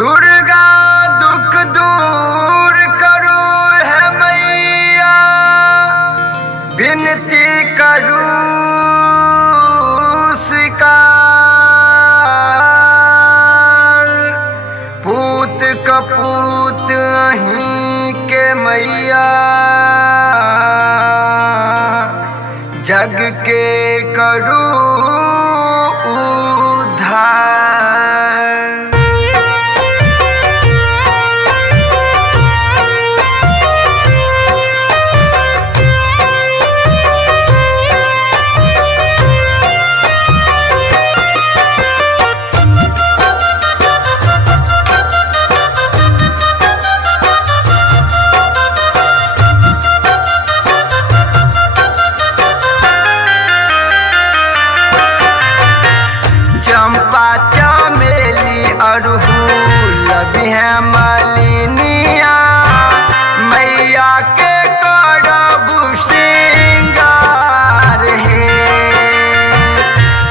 दुर्गा दुख दूर करो है मैया, विनती करूं स्वीकार। पूत कपूत अहीं के मैया, जग के करूं उद्धार। चंपा चमेली अड़हुल बिहा मालिनिया, मैया के करब श्रृंगार हे।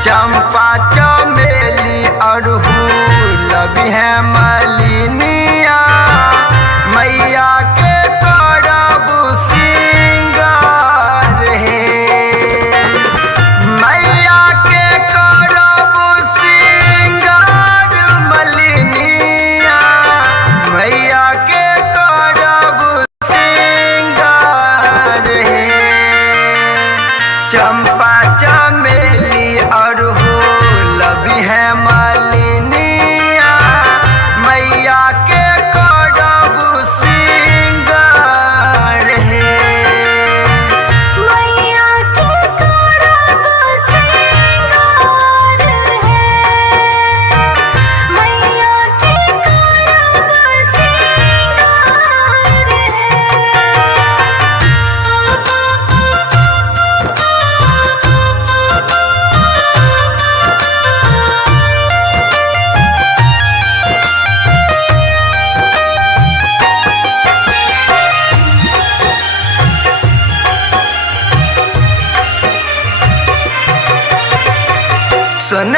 चंपा चमेली अड़हुल बिहा मालिनिया, मैया के करब श्रृंगार हे। मैया के करब मैया के करब श्रृंगार हे। चंपा चमेली अड़हुल बिहा मालिनिया, मैया के करब श्रृंगार हे। मैया के करब श्रृंगार है। मैया के करब श्रृंगार है। सुन